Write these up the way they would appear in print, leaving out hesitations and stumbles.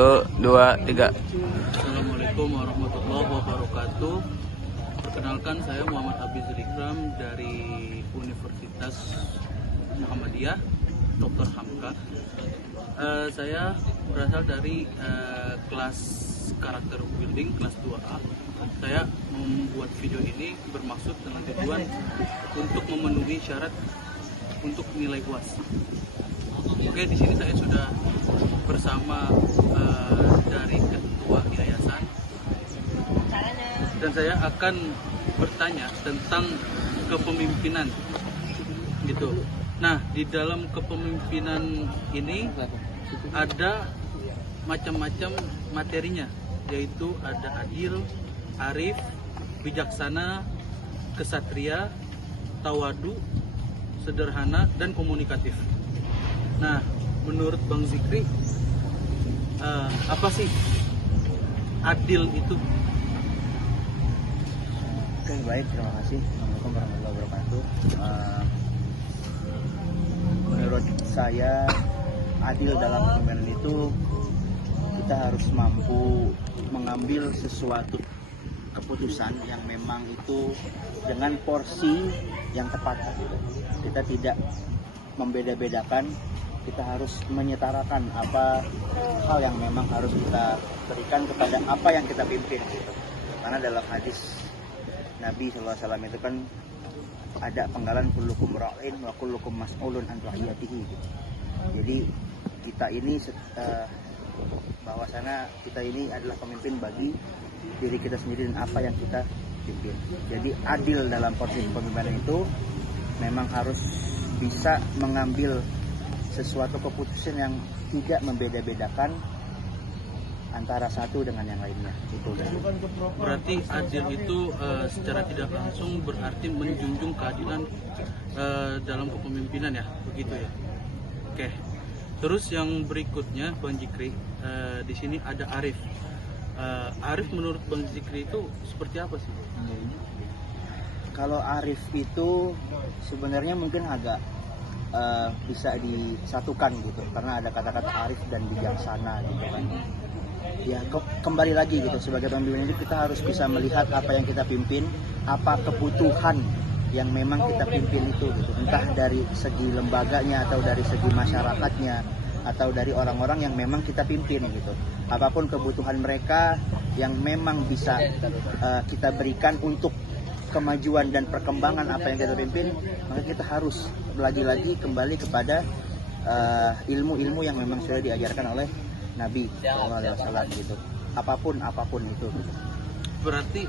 Satu, dua, tiga. Assalamualaikum warahmatullahi wabarakatuh. Perkenalkan, saya Muhammad Abid Rikram dari Universitas Muhammadiyah, Dr. Hamka. Saya berasal dari kelas karakter building kelas 2A. Saya membuat video ini bermaksud dengan tujuan untuk memenuhi syarat untuk nilai UAS. Oke, di sini saya sudah bersama dari ketua yayasan dan saya akan bertanya tentang kepemimpinan gitu. Nah, di dalam kepemimpinan ini ada macam-macam materinya, yaitu ada adil, arif, bijaksana, kesatria, tawadu, sederhana, dan komunikatif. Nah, menurut Bang Zikri, apa sih adil itu? Oke, baik, terima kasih. Assalamualaikum warahmatullahi wabarakatuh. Menurut saya, adil dalam kepemimpinan itu kita harus mampu mengambil sesuatu keputusan yang memang itu dengan porsi yang tepat. Kita tidak membeda-bedakan, kita harus menyetarakan apa hal yang memang harus kita berikan kepada apa yang kita pimpin gitu. Karena dalam hadis Nabi SAW itu kan ada penggalan kullukum ra'in wa kullukum mas'ulun an ra'iyatihi gitu. Jadi kita ini bahwasana kita ini adalah pemimpin bagi diri kita sendiri dan apa yang kita pimpin. Jadi adil dalam porsi kepemimpinan itu memang harus bisa mengambil sesuatu keputusan yang tidak membeda-bedakan antara satu dengan yang lainnya. Itu Berarti adil itu secara tidak langsung berarti menjunjung keadilan dalam kepemimpinan, ya, begitu ya. Oke. Terus yang berikutnya, Bang Zikri, di sini ada arif. Arif menurut Bang Zikri itu seperti apa sih? Kalau arif itu sebenarnya mungkin agak bisa disatukan gitu, karena ada kata-kata arif dan bijaksana gitu kan. Ya, kembali lagi gitu, sebagai pemimpin itu kita harus bisa melihat apa yang kita pimpin, apa kebutuhan yang memang kita pimpin itu gitu, entah dari segi lembaganya atau dari segi masyarakatnya atau dari orang-orang yang memang kita pimpin gitu. Apapun kebutuhan mereka yang memang bisa kita berikan untuk kemajuan dan perkembangan apa yang kita pimpin, maka kita harus lagi-lagi kembali kepada ilmu-ilmu yang memang sudah diajarkan oleh Nabi SAW gitu. Apapun itu gitu. Berarti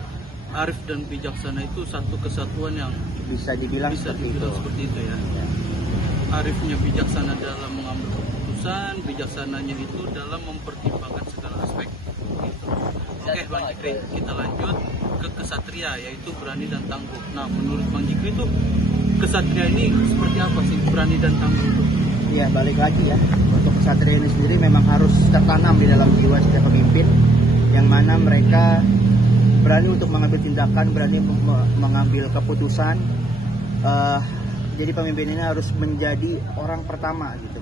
arif dan bijaksana itu satu kesatuan yang bisa dibilang seperti itu ya. Arifnya bijaksana dalam mengambil keputusan, bijaksananya itu dalam mempertimbangkan segala aspek gitu. Oke, Bang Zikri, kita lanjut ke kesatria, yaitu berani dan tangguh. Nah, menurut Bang Zikri itu kesatria ini seperti apa sih, berani dan tangguh itu? Ya, balik lagi ya, untuk kesatria ini sendiri memang harus tertanam di dalam jiwa setiap pemimpin, yang mana mereka berani untuk mengambil tindakan, berani mengambil keputusan. Jadi pemimpin ini harus menjadi orang pertama gitu,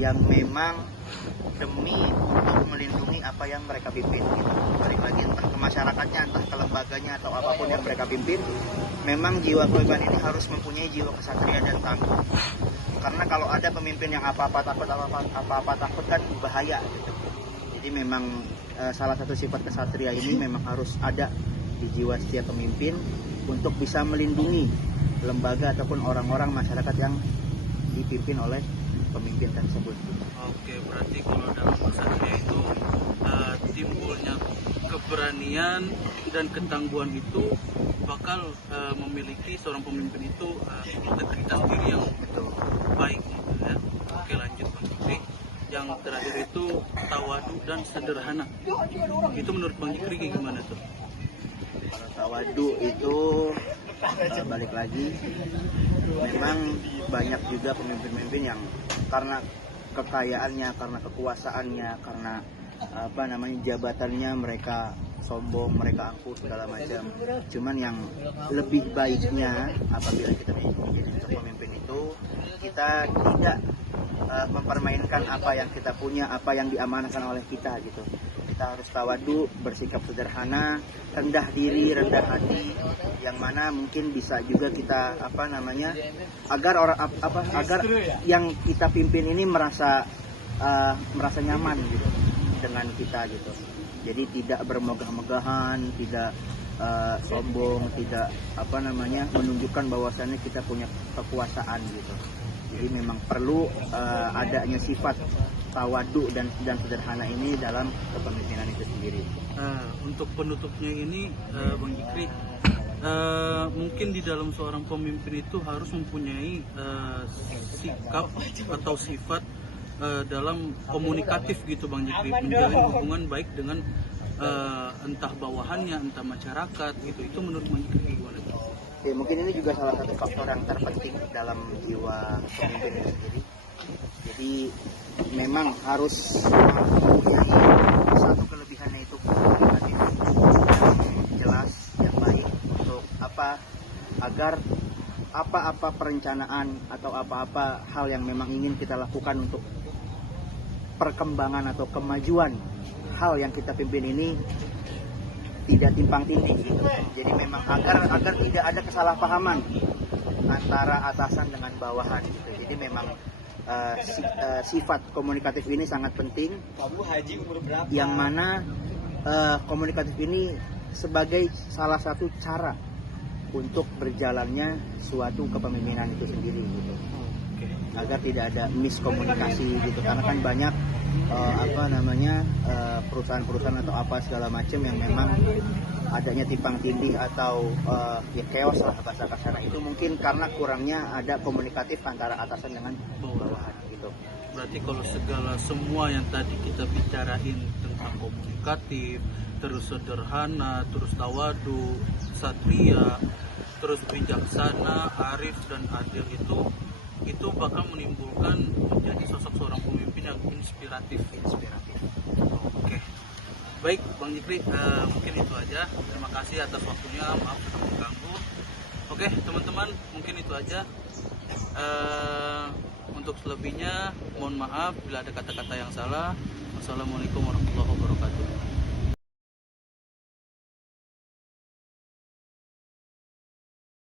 yang memang demi untuk melindungi apa yang mereka pimpin gitu. Balik lagi, entah ke masyarakatnya, entah ke lembaganya atau apapun yang mereka pimpin, memang jiwa pemimpin ini harus mempunyai jiwa kesatria dan tangguh. Karena kalau ada pemimpin yang apa-apa takut kan bahaya gitu. Jadi memang salah satu sifat kesatria ini memang harus ada di jiwa setiap pemimpin untuk bisa melindungi lembaga ataupun orang-orang masyarakat yang dipimpin oleh pemimpin tersebut. Oke, berarti kalau dalam kesatria itu timbulnya keberanian dan ketangguhan itu bakal memiliki seorang pemimpin itu integritas diri yang baik gitu ya. Oke, lanjut Bang Zikri. Yang terakhir itu tawadu dan sederhana. Itu menurut Bang Zikri kayak gimana tuh? Kalau tawadu itu balik lagi, memang banyak juga pemimpin-pemimpin yang karena kekayaannya, karena kekuasaannya, karena jabatannya mereka sombong, mereka angkuh segala macam. Cuman yang lebih baiknya apabila kita menjadi pemimpin itu, kita tidak mempermainkan apa yang kita punya, apa yang diamanahkan oleh kita gitu. Kita harus tawadu, bersikap sederhana, rendah diri, rendah hati, yang mana mungkin bisa juga kita agar agar yang kita pimpin ini merasa nyaman gitu dengan kita gitu. Jadi tidak bermegah-megahan, tidak sombong, tidak menunjukkan bahwasannya kita punya kekuasaan gitu. Jadi memang perlu adanya sifat tawadu dan sederhana ini dalam kepemimpinan itu sendiri. Untuk penutupnya ini, Bang Jikri, mungkin di dalam seorang pemimpin itu harus mempunyai sikap atau sifat dalam komunikatif gitu, Bang Jikri, menjalin hubungan baik dengan entah bawahannya, entah masyarakat gitu. Itu menurut Bang Jikri gimana? Oke, mungkin ini juga salah satu faktor yang terpenting dalam jiwa pemimpin itu sendiri. Jadi memang harus mempunyai satu kelebihannya itu komunikatif yang jelas, yang baik untuk agar apa-apa perencanaan atau apa-apa hal yang memang ingin kita lakukan untuk perkembangan atau kemajuan hal yang kita pimpin ini tidak timpang tindih gitu. Jadi memang agar tidak ada kesalahpahaman antara atasan dengan bawahan gitu. Jadi memang sifat komunikatif ini sangat penting. Yang mana komunikatif ini sebagai salah satu cara untuk berjalannya suatu kepemimpinan itu sendiri gitu. Agar tidak ada miskomunikasi gitu, karena kan banyak perusahaan-perusahaan atau apa segala macam yang memang adanya timpang tindih atau chaos lah bahasa kasarnya. Itu mungkin karena kurangnya ada komunikatif antara atasan dengan bawahan gitu. Berarti kalau semua yang tadi kita bicarain tentang komunikatif, terus sederhana, terus tawadu, satria, terus bijaksana, arif dan adil, itu bakal menimbulkan menjadi sosok seorang pemimpin yang inspiratif. Oke. Baik, Bang Jikri, mungkin itu aja. Terima kasih atas waktunya, maaf sudah mengganggu. Oke, teman-teman, mungkin itu aja. Untuk selebihnya, mohon maaf bila ada kata-kata yang salah. Wassalamualaikum warahmatullahi wabarakatuh.